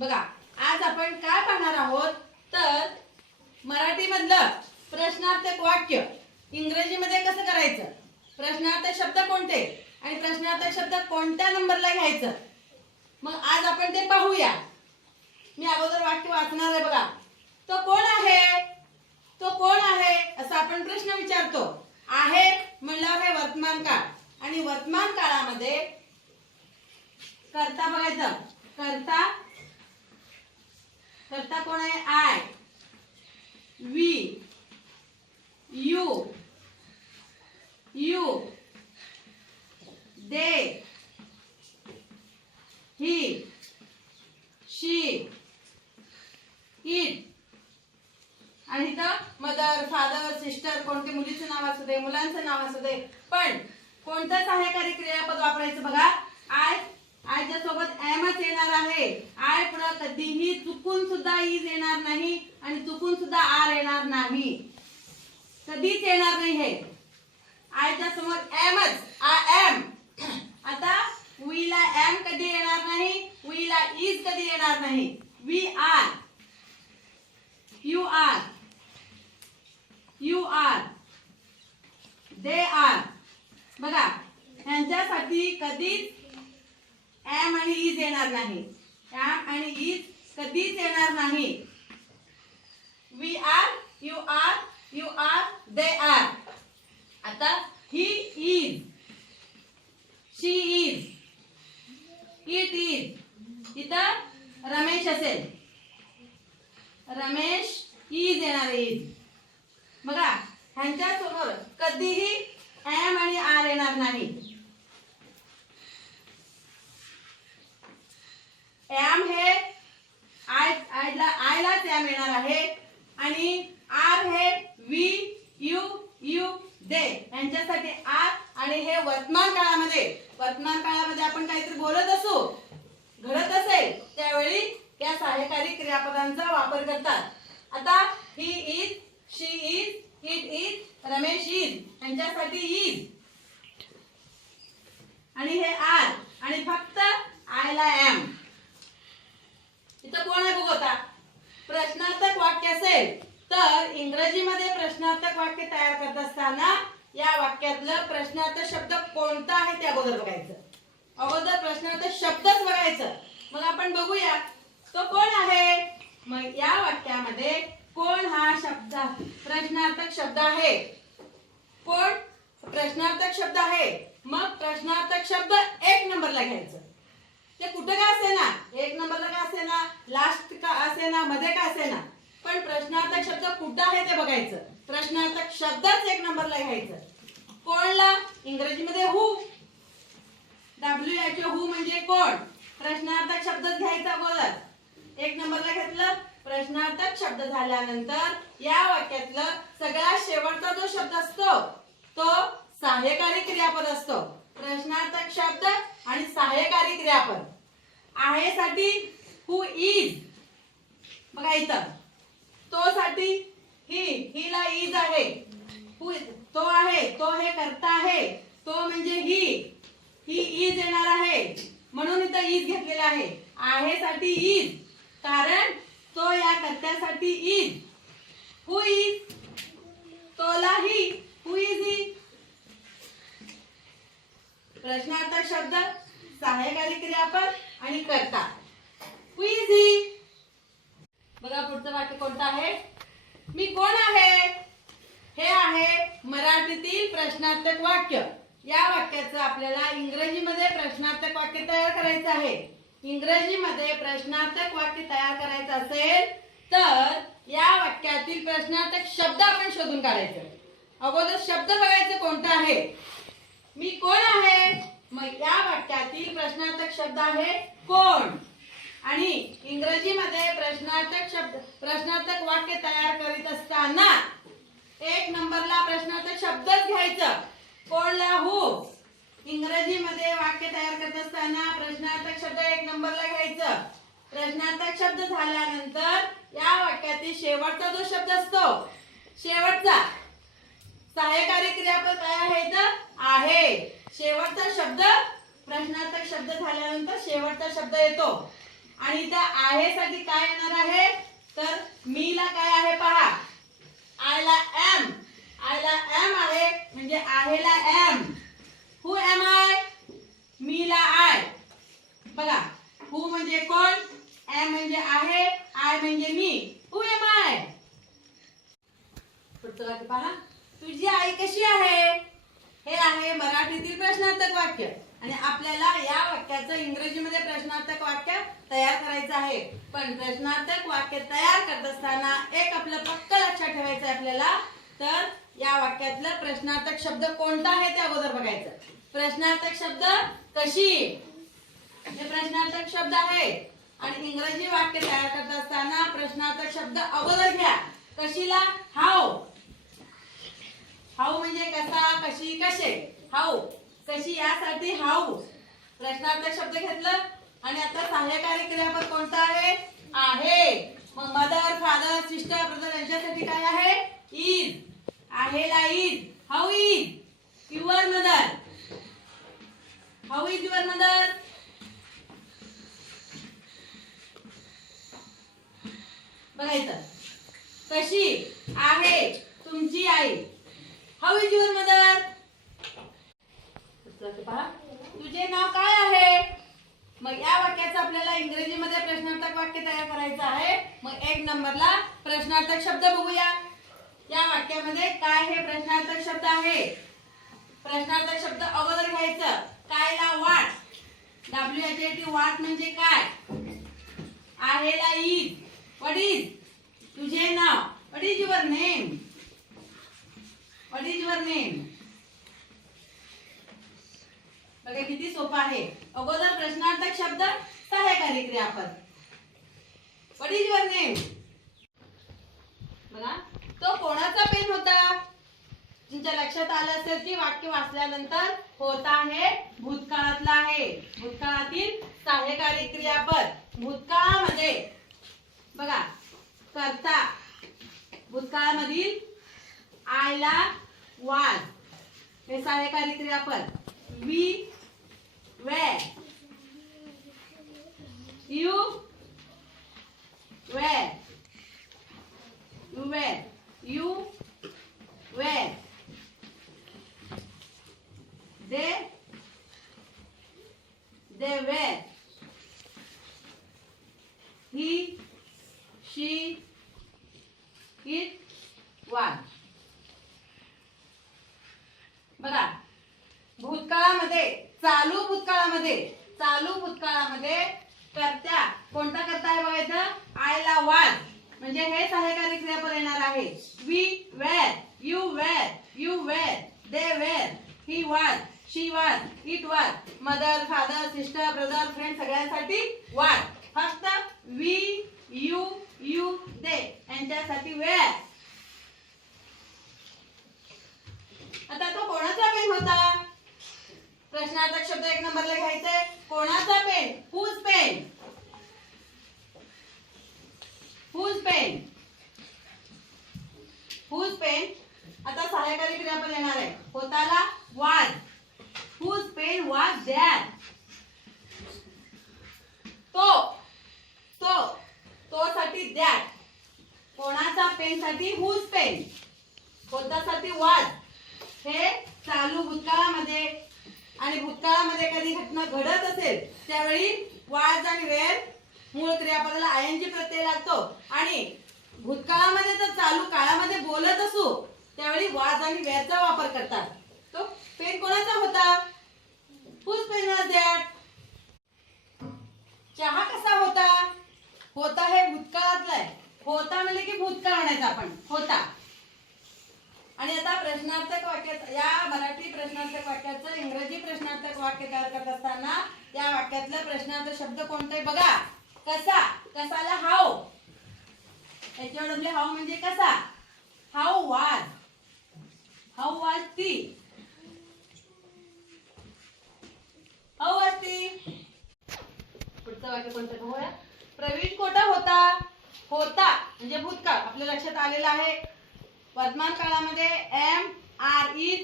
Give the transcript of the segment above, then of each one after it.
बघा आज आपण काय पाहणार आहोत? तर मराठीमधलं प्रश्नार्थक वाक्य इंग्रजीमध्ये कसं करायचं? प्रश्नार्थक शब्द कोणते? आणि प्रश्नार्थक शब्द कोणत्या नंबरला घ्यायचं? मग आज आपण ते पाहूया. मी अगोदर वाक्य वाचणार आहे बघा. तो कोण आहे? तो कोण आहे? असा आपण प्रश्न विचारतो. आहे म्हणल्यावर हे वर्तमान काळ. आणि वर्तमान काळामध्ये करता बघायचं. करता करता कोण आहे? I. We. You. You. They. He. She. It आणि तर मदर फादर सिस्टर कोणते मुलीचं नाव असू दे मुलांचं नाव असू दे. पण कोणतं सहाय्यकारी क्रियापद वापरायचं बघा? आय. आयच्या सोबत एमच येणार आहे. आय पुढं कधीही चुकून सुद्धा इज येणार नाही आणि चुकून सुद्धा आर येणार नाही. कधीच येणार नाही हे. आयच्या समोर एमच आय एम. आता वी ला एम कधी येणार नाही वी ला इज कधी येणार नाही. We are. You are. You are. They are. बघा यांच्यासाठी कधीच एम आणि इज येणार नाही. एम आणि इज कधीच येणार नाही. We are you are you are they are आता he is she is it is इथं रमेश असेल. रमेश इज येणार इज बघा ह्यांच्या समोर कधीही एम आणि आर येणार नाही. एम हे आय आयला आयलाच एम येणार आहे. आणि आर हे वी यू यू दे यांच्यासाठी आर आणि हे वर्तमान काळामध्ये वर्तमान काळामध्ये आपण काहीतरी बोलत असू घडत असेल त्यावेळी या सहाय्यकारी क्रियापदांचा वापर करतात. आता he is she is it is Ramesh is यांच्यासाठी इज आणि हे आर आणि फक्त आयला एम इथं कोण आहे बघू आता प्रश्नार्थक वाक्य असेल तर इंग्रजीमध्ये प्रश्नार्थक वाक्य तयार करत असताना या वाक्यातलं प्रश्नार्थ शब्द कोणता आहे ते अगोदर बघायचं. अगोदर प्रश्नार्थ शब्दच बघायचं. मग आपण बघूया तो कोण आहे? मग या वाक्यामध्ये कोण हा शब्द प्रश्नार्थक शब्द आहे? कोण? प्रश्नार्थक शब्द आहे. मग प्रश्नार्थक शब्द एक नंबरला घ्यायचं. ते कुठं का असे ना एक नंबरला का असे ना लास्ट का असे ना मध्ये का असे ना पण प्रश्नार्थक शब्द कुठं आहे ते बघायचं. प्रश्नार्थक शब्दच एक नंबरला घ्यायचं कोणला इंग्रजीमध्ये हु. डब्ल्यू एच हु म्हणजे कोण प्रश्नार्थक शब्दच घ्यायचा बोलत. एक नंबरला घेतलं. प्रश्नार्थक शब्द झाल्यानंतर या वाक्यातलं सगळ्यात शेवटचा जो शब्द असतो तो सहाय्यकारी क्रियापद असतो. प्रश्नार्थक शब्द आणि सहाय्यकारी क्रियापद. आहे साठी हु इज. बघा इथं. तो साठी ही हिला इज आहे. तो आहे तो हे करता आहे. तो म्हणजे ही. ही इज येणार आहे. म्हणून इथं ईज घेतलेला आहे. आहे साठी ईज. कारण तो या कर्त्यासाठी ईज. हु इज तोला ही. हु इज ही? प्रश्नार्थक शब्द सहाय्यकारी क्रियापद आणि कर्ता. Who is he? बघा पुढचं वाक्य कोणतं आहे? मी कोण आहे? हे आहे मराठीतील प्रश्नार्थक वाक्य. या वाक्याचं आपल्याला इंग्रजीमध्ये प्रश्नार्थक वाक्य तयार करायचं आहे. इंग्रजीमध्ये प्रश्नार्थक वाक्य तयार करायचं असेल तर या वाक्यातील प्रश्नार्थक शब्द आपण शोधून काढायचं. अगोदर शब्द बघायचं कोणतं आहे? मी कोण आहे? मग या वाक्यातील प्रश्नार्थक शब्द आहे कोण? आणि इंग्रजीमध्ये प्रश्नार्थक शब्द प्रश्नार्थक वाक्य तयार करीत असताना एक नंबरला प्रश्नार्थक शब्दच घ्यायचं. कोणला हु? इंग्रजीमध्ये वाक्य तयार करत असताना प्रश्नार्थक शब्द एक नंबरला घ्यायचं. प्रश्नार्थक शब्द झाल्यानंतर या वाक्यातील शेवटचा जो शब्द असतो शेवटचा. सहाय्यकारी क्रियापद काय आहे तर आहे. शेवटचा शब्द प्रश्नार्थक शब्द झाल्यानंतर शेवटचा शब्द येतो. आणि इथं आहे साठी काय येणार आहे? तर मीला काय आहे पहा. आय ला एम आय ला एम आहे म्हणजे आहे ला एम हु एम आय मी ला आय बघा. हु म्हणजे कोण? एम म्हणजे आहे आय म्हणजे मी. हु एम आय पुढचं वाक्य पहा. तुझी आई कशी आहे? हे आहे मराठीतील प्रश्नार्थक वाक्य. आणि आपल्याला या वाक्याचं इंग्रजीमध्ये प्रश्नार्थक वाक्य तयार करायचं आहे. पण प्रश्नार्थक वाक्य तयार करत असताना एक आपलं पक्क लक्षात ठेवायचं आहे आपल्याला. तर या वाक्यातलं प्रश्नार्थक शब्द कोणता आहे ते अगोदर बघायचं. प्रश्नार्थक शब्द कशी? हे प्रश्नार्थक शब्द आहे. आणि इंग्रजी वाक्य तयार करत असताना प्रश्नार्थक शब्द अगोदर घ्या. कशीला? हाव. हाऊ म्हणजे कसा कशी कसे? हाऊ तशी यासाठी हाऊ? प्रश्नार्थक शब्द घेतलं. आणि आता सहाय्यकारी क्रियापद कोणता आहे? आहे. मग मदर फादर सिस्टर ब्रदर यांच्यासाठी काय आहे is आहेला is how is your mother how is your mother बघायचं कशी आहे तुमची आई हाऊ इज युअर मदर पहा तुझे नाव काय आहे मग या वाक्याचं आपल्याला इंग्रजीमध्ये प्रश्नार्थक वाक्य तयार करायचं आहे. मग एक नंबरला प्रश्नार्थक शब्द बघूया. या वाक्यामध्ये काय हे प्रश्नार्थक शब्द आहे? प्रश्नार्थक शब्द अगोदर घ्यायचं. कायला वाट? W H A T what म्हणजे काय? आहेला इज व्हॉट इज तुझे नाव. What is your name what is your name बघा किती सोपं आहे. अगोदर प्रश्नार्थक शब्द सहाय्यकारी क्रियापद. व्हॉट इज युअर नेम बघा तो कोणाचा पेन होता? तुमच्या लक्षात आलं असेल की वाक्य वाचल्यानंतर होता हे भूतकाळातला आहे. भूतकाळातील सहाय्यकारी क्रियापद भूतकाळामध्ये. बघा करता भूतकाळामधील आयला वाज. हे सहाय्यकारी क्रियापद. We were. You were you were you were they they were he she it was बघा भूतकाळामध्ये चालू भूतकाळामध्ये चालू भूतकाळामध्ये कर्त्या कोणता कर्ता आहे बघा इथं आयला वाज म्हणजे हे सहाय्यकारी क्रियापद येणार आहे we were you you were they were he was she was it was mother father sister brother friend सगळ्यांसाठी वाज फक्त वी यू यू दे यांच्यासाठी वेळ आता तो कोणाचा पेन होता? प्रश्नार्थक शब्द एक नंबरला घ्यायचे कोणाचा pen whose pen whose pen whose pen कार्यकारी क्रियापद येणार आहे. होताला वाज हुज पेन वाज दॅट तो. तो. तो साठी दॅट कोणाचा पेन साठी? हुज पेन कोणतासाठी वाज हे चालू भूतकाळामध्ये आणि भूतकाळामध्ये कधी घटना घडत असेल त्यावेळी वाज आणि वेळ मूळ क्रियापदाला आयनची प्रत्यय लागतो. आणि भूतकाळामध्ये तर चालू काळामध्ये बोलत असू त्यावेळी वाज आणि व्याजचा वापर करतात. तो पेन कोणाचा होता? हुज पेन दॅट चहा कसा होता? होता हे भूतकाळातला आहे. होता म्हणजे की भूतकाळ म्हणायचा आपण. होता. आणि आता प्रश्नार्थक वाक्य या मराठी प्रश्नार्थक वाक्याचं इंग्रजी प्रश्नार्थक वाक्य तयार करत असताना या वाक्यातलं प्रश्नार्थ शब्द कोणता बघा. कसा? कसाला हाव? याच्यावर हाव म्हणजे कसा? हाव वाज. How was ती? How was ती? पुढचं वाक्य कोणतं बघूया. प्रवीण कोटा होता. होता म्हणजे भूतकाळ. आपल्या लक्षात आलेला आहे. वर्तमान काळामध्ये एम आर ई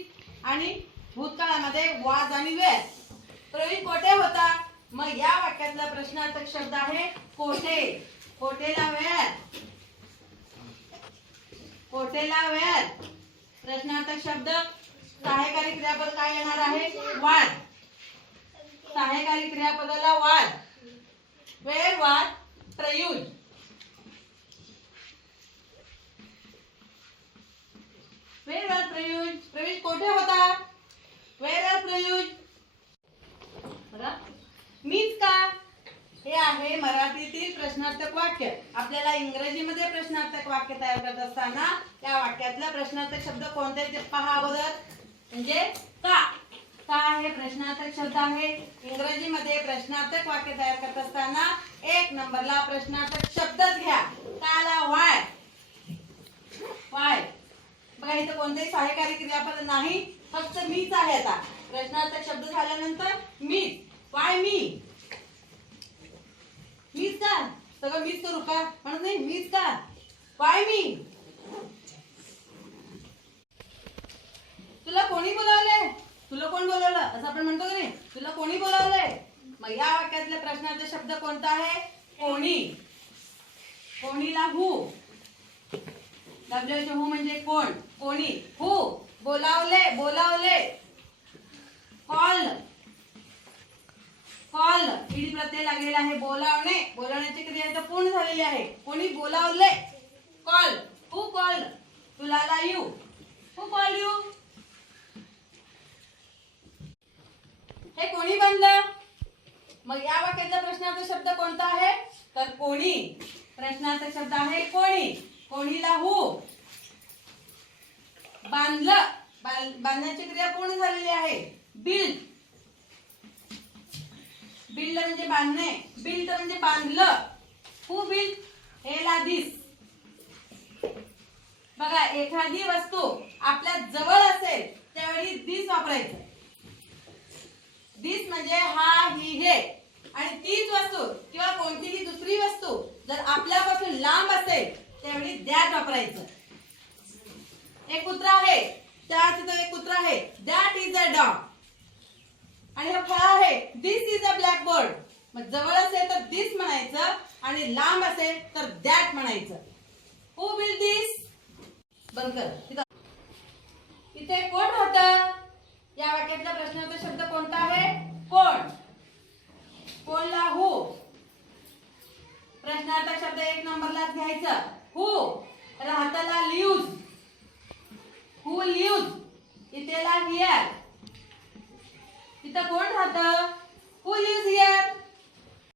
आणि भूतकाळामध्ये वाज आणि वेळ. प्रवीण कोठे होता. मग या वाक्यातला प्रश्नार्थक शब्द आहे कोठे कोठेला वेळ. कोठेला वेळ. प्रश्नार्थक शब्द सहाय्यकारी क्रियापद काय येणार आहे? वाद सहाय्यकारी क्रियापदाला वाद वेळ वाद प्रयुज. वेळ वाद प्रयुज. प्रयुज कोठे होता? वेळ वाढ प्रयुज. बघा मीच का? हे आहे मराठीतील प्रश्नार्थक वाक्य. आपल्याला इंग्रजीमध्ये प्रश्न प्रश्नार्थक वाक्य तयार करत असताना त्या वाक्यातला प्रश्नार्थक शब्द कोणते ते पहा अगोदर. म्हणजे का? का हे प्रश्नार्थक शब्द आहे? इंग्रजीमध्ये प्रश्नार्थक वाक्य तयार करत असताना एक नंबरला प्रश्नार्थक शब्दच घ्या. काला वाय. वाय. बघा इथं कोणतेही सहाय्यकारी क्रियापद नाही फक्त मीच आहे आता. प्रश्नार्थक शब्द झाल्यानंतर मीच. Why me. मीच का? सगळं मीच करू का? म्हणून नाही मीच का? बाय मी तुला कोणी बोलावलंय? तुला कोण बोलावलं? असं आपण म्हणतो की नाही? तुला कोणी बोलावलंय? मग या वाक्यातल्या प्रश्नाचा शब्द कोणता आहे? कोणी. कोणीला हू डब्ल्यूएच हू म्हणजे कोण? कोणी. हू बोलावले बोलावले. कॉल कॉल ईडी प्रत्यय लागलेला आहे बोलावणे. बोलावण्याची क्रिया तर पूर्ण झालेली आहे. कोणी बोलावले? कॉल हू कॉल तुला यू हू कॉल यू हे कोणी बनलं मग या वाक्याचा प्रश्नार्थ शब्द कोणता आहे? तर कोणी. प्रश्नार्थ शब्द आहे कोणी. कोणीला हू बांधलं. बांध- बांधण्याची क्रिया पूर्ण झालेली आहे. बिल्ड बिल्ड म्हणजे बांधणे. बिल्ड म्हणजे बांधलं. हू बिल्ड हे ला दिस बघा एखादी वस्तू आपल्या जवळ असेल त्यावेळी दिस वापरायचं. दिस म्हणजे हा ही हे. आणि तीच वस्तू किंवा कोणतीही दुसरी वस्तू जर आपल्यापासून लांब असेल त्यावेळी दॅट वापरायचं. एक कुत्रा आहे त्या तिथं एक कुत्रा आहे. दॅट इज अ डॉग आणि हा फळ आहे this is a black board मग जवळ असेल तर दिस म्हणायचं आणि लांब असेल तर दॅट म्हणायचं. हु विल दिस बंद कर. इथे कोण राहतं या वाक्यातला प्रश्नाचा शब्द कोणता आहे? कोण? कोणला हू प्रश्नार्थ शब्द एक नंबरलाच घ्यायचा.